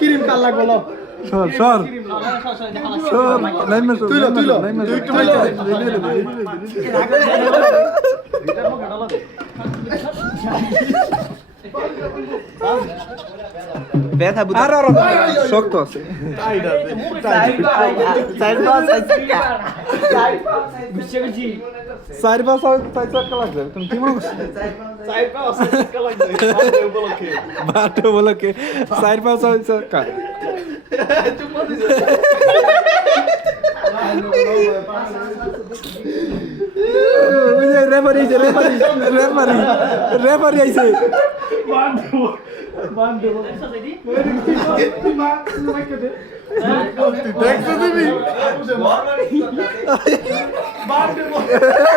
কিরিম কাল লাগবো লো সর সর সর লাইন তুইলো তুইলো একটু ভাই ব্যথা বুঝা আর শক্ত আছে চার পাঁচ চাকা লাগবে তুমি কি মনে করছো বাটো বলো কে চার পাঁচ চাকা রেফারি রেফারি রেফারি রেফারি আইছে দেখছো তুমি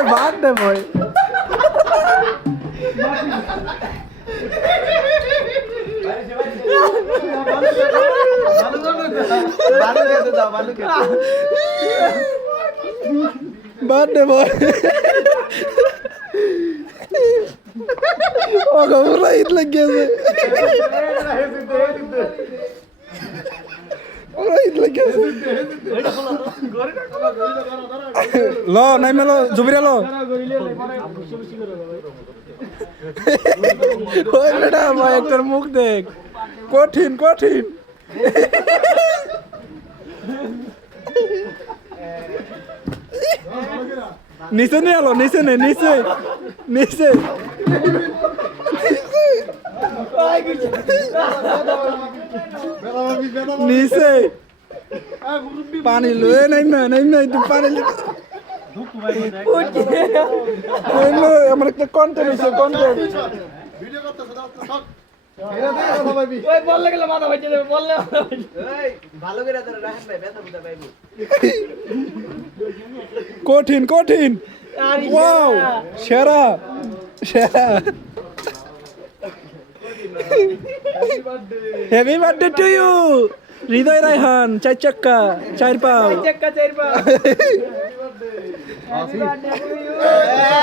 বাদ দে ভাই বাদ দে ভাই ও গৌরা ইত লাগিয়েছে লো নাই মেলো জুবিরা লো ওই বেটা ভাই একটার মুখ দেখ কঠিন কঠিন নিচে নিয়ে এলো নিচে নে নিচে নিচে নিচে পানি লো নাই না নাই না একটু পানি আমার একটা কন্টেন্ট হয়েছে কন্টেন্ট কঠিন কঠিন ওয়াও সেরা সেরা হ্যাপি বার্থডে টু ইউ হৃদয় রায়হান চার চাক্কা চার পাও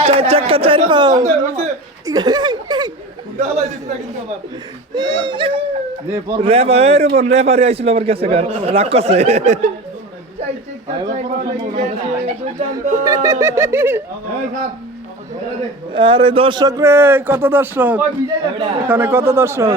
চার চাক্কা চার পাও রেফারি আইছিল আমার কাছে রাগ করছে আরে দর্শক রে কত দর্শক এখানে কত দর্শক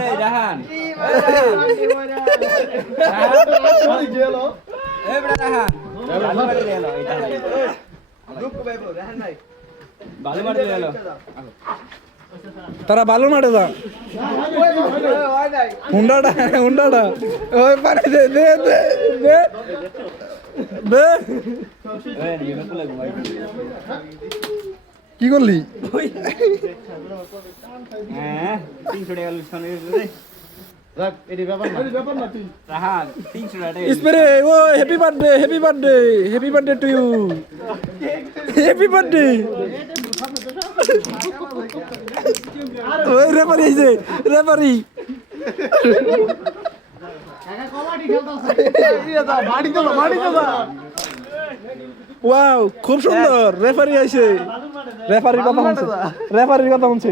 তারা বালু মাঠে যা হুন্ডাটা হুন্ডাটা ওই পানি দে দে দে দে কি করলি স্প্রে ও happy birthday happy birthday happy birthday to you happy birthday ওই রেফারি আইছে রেফারি ওয়াও খুব সুন্দর রেফারি আইছে রেফারির কথা শুনছে রেফারির কথা শুনছে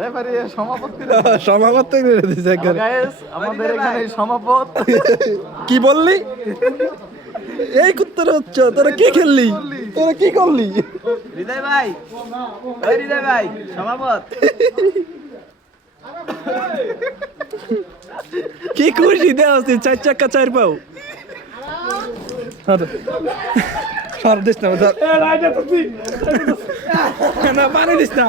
রেফারি সমাপতি সমাপতি করে দিছে গাইস আমাদের এখানে সমাপত কি বললি এই কুত্তার হচ্ছে তোরা কি খেললি তোরা কি করলি হৃদয় ভাই ওই হৃদয় ভাই সমাপত কি খুশি দেওয়া চার চাক্কা চার পাও সর দিস না পানি দিস না